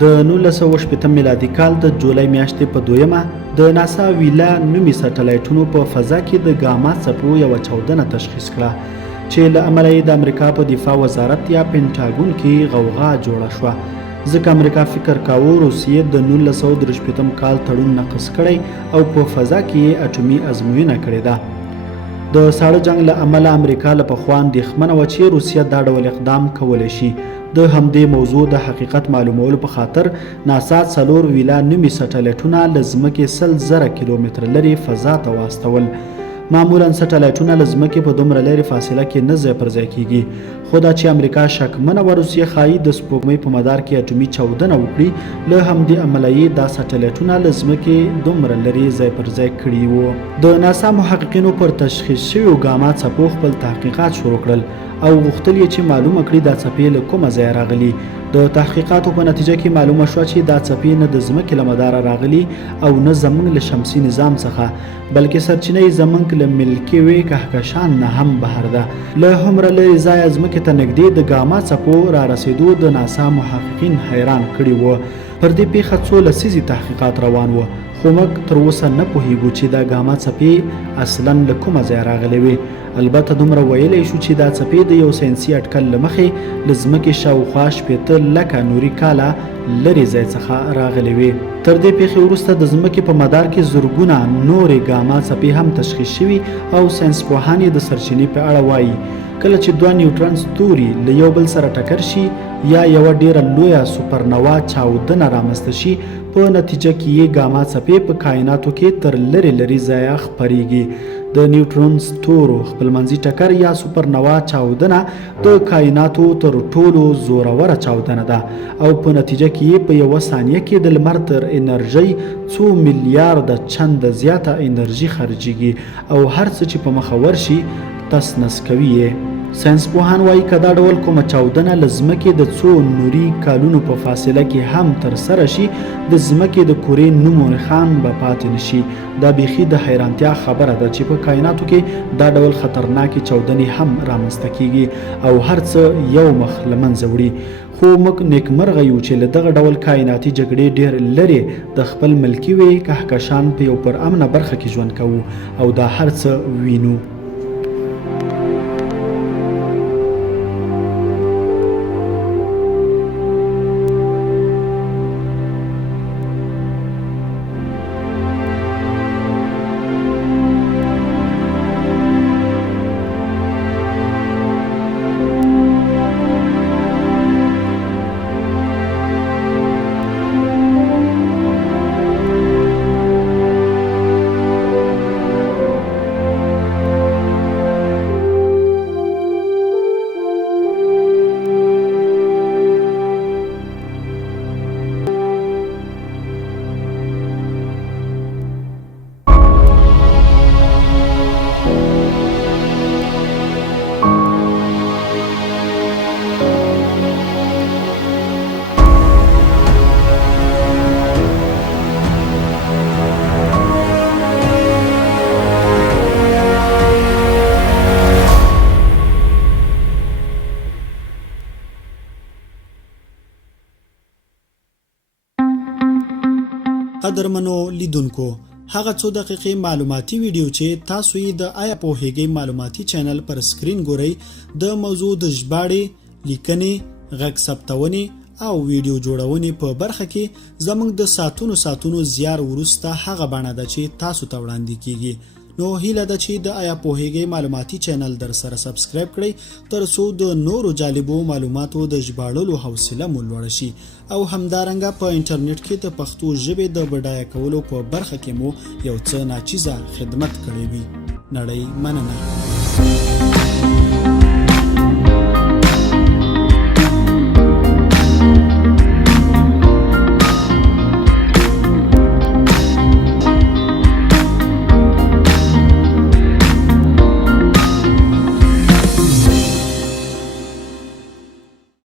د 1980 میلادي کال د جولای میاشتې په 2مه د ناسا ویلا نومي سټلایټونو په فضا کې د ګاما څپو یوه چاودنه تشخیص کړه چې له امله یې د امریکا په دفاع وزارت یا پینټاګون کې غوغا جوړه شوه، ځکه امریکا فکر کاوه روسیې د 1963 کال تړون نقض کړی او په فضا کې یې اټومي ازموینه کړې ده. د ساړه جنګ له امله امریکا له پخوا اندېښمنه وه چې روسیه دا ډول اقدام کولی شي. د همدې موضوع د حقیقت معلومولو په خاطر ناسا 4 ویلا نومي سټلایټونه له ځمکې 100,000 کیلومتره لرې فضا ته واستول. معمولا سټلایټونه له ځمکې په دومره لرې فاصله کې نه ځای پر ځای کیږي، خو دا چې امریکا شکمنه وه روسیه ښایي د سپوږمۍ په مدار کې اټومي چاودنه وکړي، له همدې امله یې دا سټلایټونه له ځمکې دومره لرې ځای پر ځای کړي وو. د ناسا محققینو پر تشخیص شویو ګاما څپو خپل تحقیقات شروع کړل او غوښتل یې چې معلومه کړي دا څپې له کومه ځایه راغلي. د تحقیقاتو په نتیجه کې معلومه شوه چې دا څپې نه د ځمکې له مداره راغلي او نه زموږ له شمسي نظام څخه، بلکې سرچینه یې زموږ له ملکي وې کهکشان نه هم بهر ده. له هومره لرې ځایه ځمکې ته نږدې د ګاما څپو را رسېدو د ناسا محققین حیران کړي وو. پر دې پیښه څو لسیزې تحقیقات روان وو، خو موږ تر اوسه نه پوهیږو چې دا ګاما څپې اصلا له کومه ځایه راغلې وې. البته دومره ویلی شو چې دا څپې د یو ساینسي اټکل له مخې له ځمکې شاوخوا 80,00,000 نوري کاله لرې ځای څخه راغلې وې. تر دې پیښې وروسته د ځمکې په مدار کې زرګونه نورې ګاما څپې هم تشخیص شوي او ساینسپوهان یې د سرچینې په اړه وایي. کله چې 2 نیوټرون ستوري له یو بل سره ټکر شي یا یوه ډیره لویه سوپرنوا چاودنه رامنځته شي، په نتیجه کې یې ګاما څپې په کائناتو کې تر لرې لرې ځایه خپریږي. د نیوټرون ستورو خپلمنځي ټکر یا سوپرنوا چاودنه د کائناتو تر ټولو زوروره چاودنه ده او په نتیجه کې یې په یوه ثانیه کې د لمر تر انرژۍ 2 میلیارده چنده زیاته انرژي خارجیږي او هر څه چې په مخه ورشي تس نس کوي یې. ساینسپوهان وایي که دا ډول کومه چاودنه له ځمکې د څو نوري کالونو په فاصله کې هم ترسره شي، د ځمکې د کورې نوم و نښان به پاتې نشي. دا بیخي د حیرانتیا خبره ده چې په کائناتو کې دا ډول خطرناکې چاودنې هم رامنځته کیږي او هر څه یو مخ له منځه وړي. خو موږ نیکمرغه یو چې له دغه ډول کائناتي جګړې ډېر لرې د خپل ملکي وې کهکشان په یو پر امنه برخه کې ژوند کوو او دا هر څه وینو. قدرمنو لیدونکو، هغه څو دقیقې معلوماتي ویډیو چې تاسو یې د آیا پوهیږئ معلوماتي چینل پر سکرین ګورئ، د موضوع د ژباړې، لیکنې، غږ ثبتونې او ویډیو جوړونې په برخه کې زموږ د ساعتونو زیار وروسته هغه بڼه ده چې تاسو ته وړاندې کیږي. نو هیله ده چې د آیا پوهیږئ معلوماتي چینل در سره سبسکرایب کړئ ترڅو د نورو جالبو معلوماتو د ژباړلو حوصله مو لوړه شي او همدارنګه په انټرنیټ کې د پښتو ژبې د بډایه کولو په برخه کې مو یو څه ناچیزه خدمت کړی وي. نړۍ مننه.